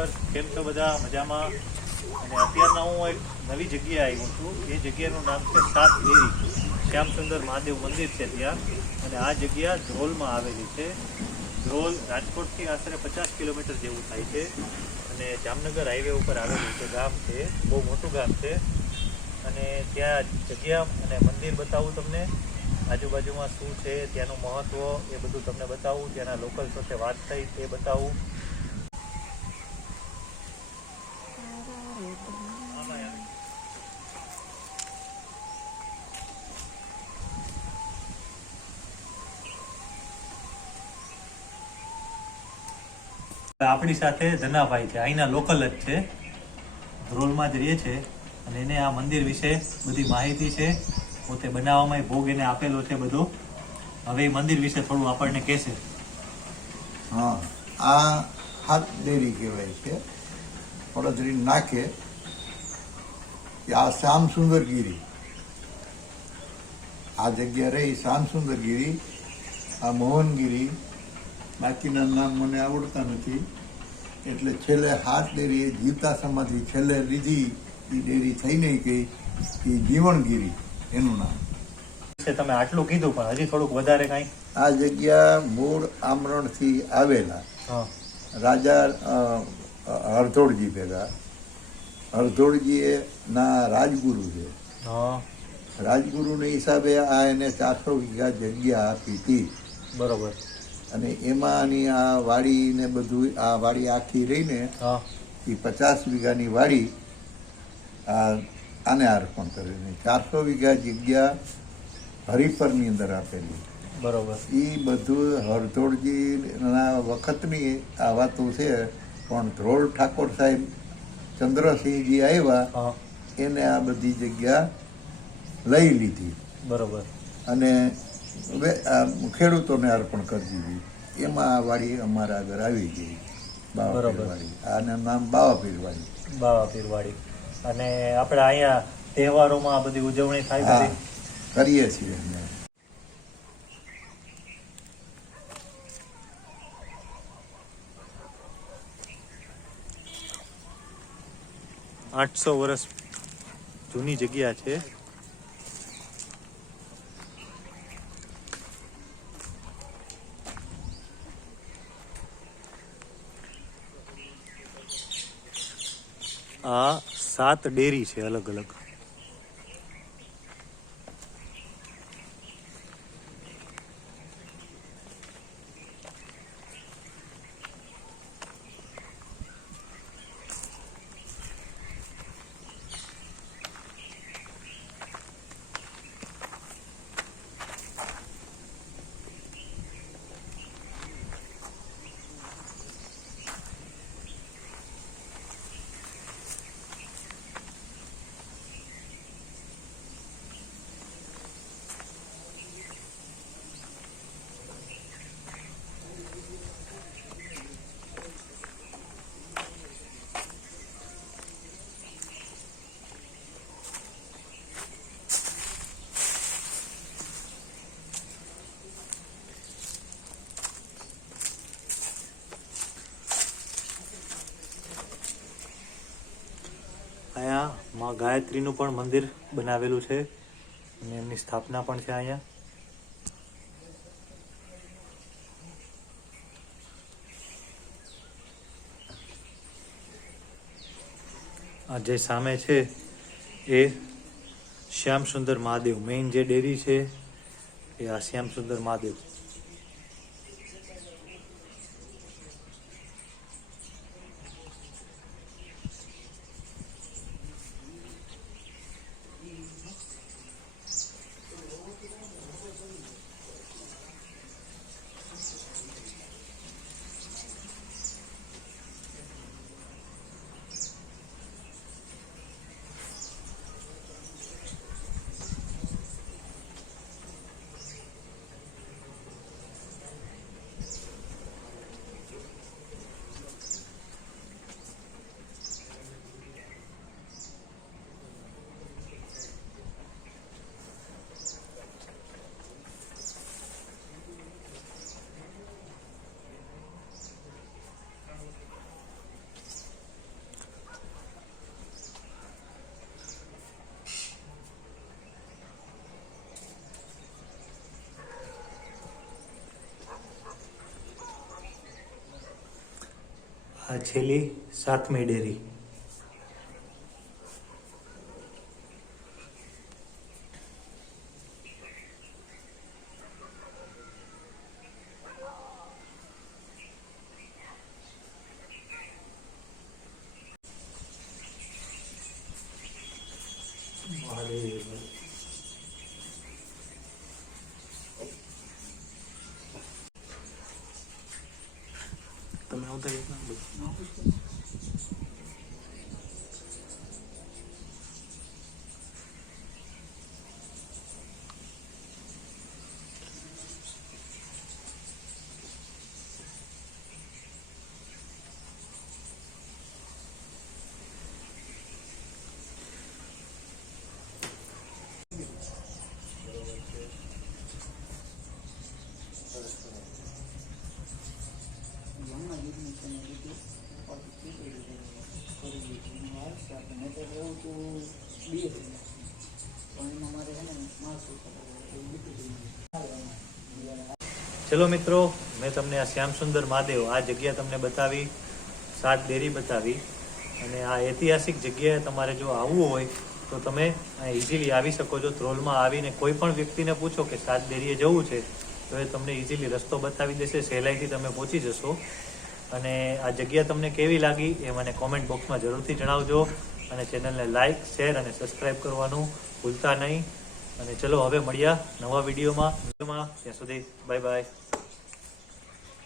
મહાદેવર કેમ છો બધા? મજામાં? અને અત્યારના હું એક નવી જગ્યાએ આવ્યો છું. એ જગ્યાનું નામ છે સાત દેરી. શ્યામસુંદર મહાદેવ મંદિર છે ત્યાં. અને આ જગ્યા ધ્રોલમાં આવેલી છે. ધ્રોલ રાજકોટથી આશરે પચાસ કિલોમીટર જેવું થાય છે. અને જામનગર હાઈવે ઉપર આવેલું છે ગામ છે, બહુ મોટું ગામ છે. અને ત્યાં જગ્યા અને મંદિર બતાવું તમને. આજુબાજુમાં શું છે, ત્યાંનું મહત્ત્વ એ બધું તમને બતાવું. ત્યાંના લોકલ સાથે વાત થઈ તે બતાવું. આપણી સાથે ધનાભાઈ છે. અહીંના લોકલ જ છે. ધ્રોલમાં જ રહે છે અને એને આ મંદિર વિશે બધી માહિતી છે. પોતે બનાવવામાં ભોગ એને આપેલો છે બધો. હવે એ મંદિર વિશે થોડું આપણને કહેશે. હા, આ હાથ ડેરી કહેવાય છે. પડદરી નાખે આ શ્યામ સુંદરગીરી. આ જગ્યા રહી શ્યામ સુંદરગીરી, આ મોહનગીરી બાકીના નામ મને આવડતા નથી. એટલે છેલ્લે હાથ ડેરી એ જીવતા સમાધિ છેલ્લે લીધી એ ડેરી થઈ નહીં ગઈ એ જીવણગીરી એનું નામ. છે તમે આટલું કીધું પણ હજી થોડુંક વધારે કઈ? આ જગ્યા મૂળ આમરણથી આવેલા. હા. રાજા હરધોળજી ભેગા. હરધોળજી ના રાજગુરુ છે. હા. રાજગુરુને હિસાબે આ એને ચારસો વીઘા જગ્યા આપી હતી. બરોબર. અને એમાંની આ વાડી ને બધું આ વાડી આખી રહીને એ પચાસ વીઘાની વાડી આ આને અર્પણ કરેલી ચારસો વીઘા જગ્યા હરિપરની અંદર આપેલી. બરોબર. એ બધું હરધોળજીના વખતની આ વાતો છે પણ ધ્રોળ ઠાકોર સાહેબ ચંદ્રસિંહજી આવ્યા હા. એને આ બધી જગ્યા લઈ લીધી. બરોબર. અને ખેડૂતોને અર્પણ કરી દીધી એમાં આ વાડી અમારા આગળ આવી ગઈ. બાવા પીરવાડી. આનું નામ બાવા પીરવાડી. અને આપણે અહીંયા તહેવારોમાં આ બધી ઉજવણી થાય કરીએ છીએ અમે. આઠસો વર્ષ જૂની જગ્યા છે. આ સાત ડેરી છે અલગ અલગ. અહીંયા માં ગાયત્રીનું પણ મંદિર બનાવેલું છે અને એમની સ્થાપના પણ છે અહીંયા. આ જે સામે છે એ શ્યામ સુંદર મહાદેવ. મેઇન જે ડેરી છે એ આ શ્યામ સુંદર મહાદેવ. આ છેલ્લી સાતમી ડેરી. મહાદેવ તમે આવતા રીતના બધું ચલો મિત્રો, મેં તમને આ શ્યામ સુંદર મહાદેવ આ જગ્યા તમને બતાવી, સાત ડેરી બતાવી, અને આ ઐતિહાસિક જગ્યાએ તમારે જો આવવું હોય, તો તમે ઇઝીલી આવી શકો છો. ધ્રોલમાં આવીને કોઈ પણ વ્યક્તિને પૂછો કે સાત ડેરીએ જવું છે, તો એ તમને ઇઝીલી રસ્તો બતાવી દેશે. સહેલાઈથી તમે પહોંચી જશો. અને આ જગ્યા તમને કેવી લાગી એ મને કોમેન્ટ બોક્સમાં જરૂરથી જણાવજો. અને ચેનલને લાઇક શેર અને સબસ્ક્રાઇબ કરવાનું ભૂલતા નહીં. અને ચલો, હવે મળ્યા નવા વિડીયોમાં ત્યાં સુધી બાય બાય